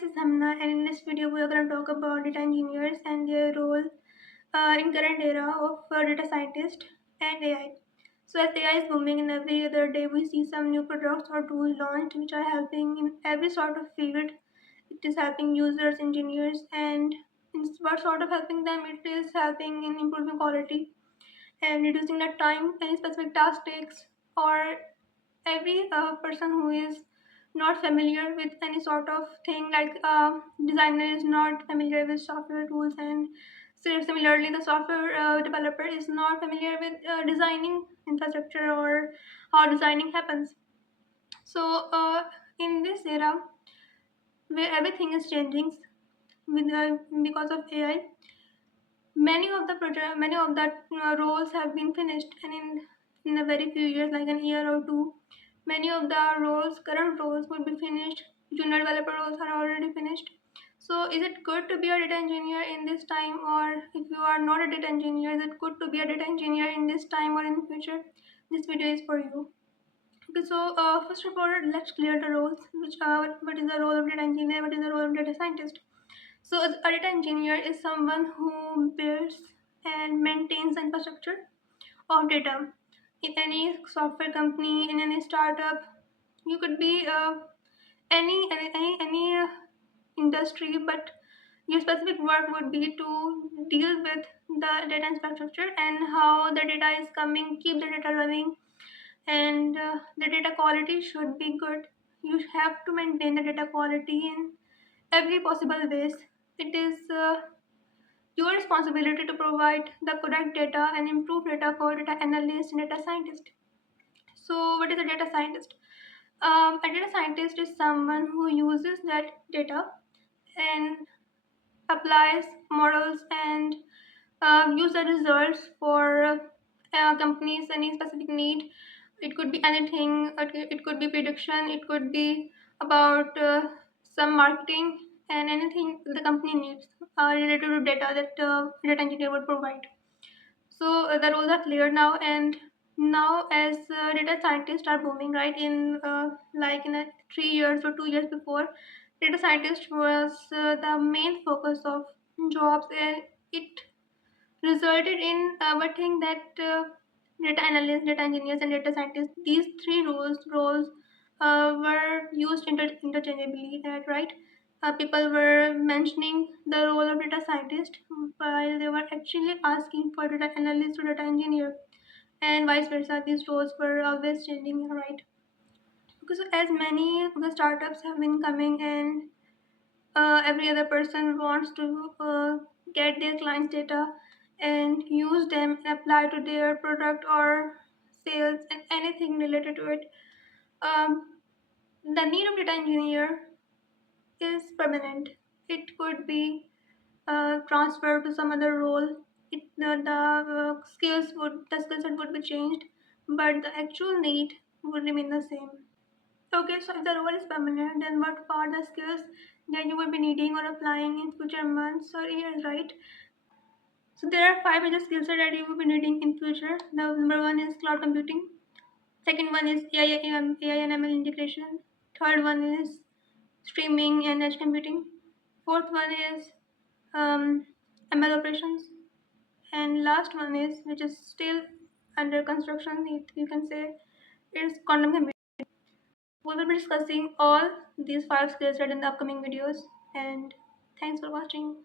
this is Hamna, and in this video we are going to talk about data engineers and their role in current era of data scientist and AI. So as AI is booming, and every other day we see some new products or tools launched which are helping in every sort of field. It is helping users, engineers, and in what sort of helping them, it is helping in improving quality and reducing the time any specific task takes, or every person who is not familiar with any sort of thing, like designer is not familiar with software tools, and similarly the software developer is not familiar with designing infrastructure or how designing happens. So in this era where everything is changing with because of AI, many of that roles have been finished, and in a very few years, like an year or two, many of the current roles will be finished. Junior developer roles are already finished. So is it good to be a data engineer in this time, or if you are not a data engineer, is it good to be a data engineer in this time or in the future? This video is for you. Okay, so first of all, let's clear the roles. What is the role of data engineer? What is the role of data scientist? So, a data engineer is someone who builds and maintains the infrastructure of data in any software company, in any startup. You could be any industry, but your specific work would be to deal with the data infrastructure and how the data is coming, keep the data running, and the data quality should be good. You have to maintain the data quality in every possible ways. It is your responsibility to provide the correct data and improve data for data analyst and data scientist. So, what is a data scientist? A data scientist is someone who uses that data and applies models and use the results for companies any specific need. It could be anything. It could be prediction. It could be about some marketing and anything the company needs related to data that data engineer would provide. So the roles are clear now, and now as data scientists are booming, right? In like in 3 years or 2 years before, data scientist was the main focus of jobs, and it resulted in one thing that data analysts, data engineers, and data scientists, these three roles were used interchangeably, right? People were mentioning the role of data scientist while they were actually asking for data analyst or data engineer, and vice versa. These roles were always changing, right? Because as many of the startups have been coming, and every other person wants to get their clients' data and use them and apply to their product or sales and anything related to it. Um, the need of data engineer is permanent. It could be transferred to some other role. The skill set would be changed, but the actual need would remain the same. Okay, so if the role is permanent, then what are the skills that you will be needing or applying in future months or years, right? So there are five major skills that you will be needing in future. The number one is cloud computing. Second one is AI and ML integration. Third one is streaming and edge computing. Fourth one is ML operations. And last one is, which is still under construction, if you can say, is quantum computing. We will be discussing all these five skill sets in the upcoming videos, and thanks for watching.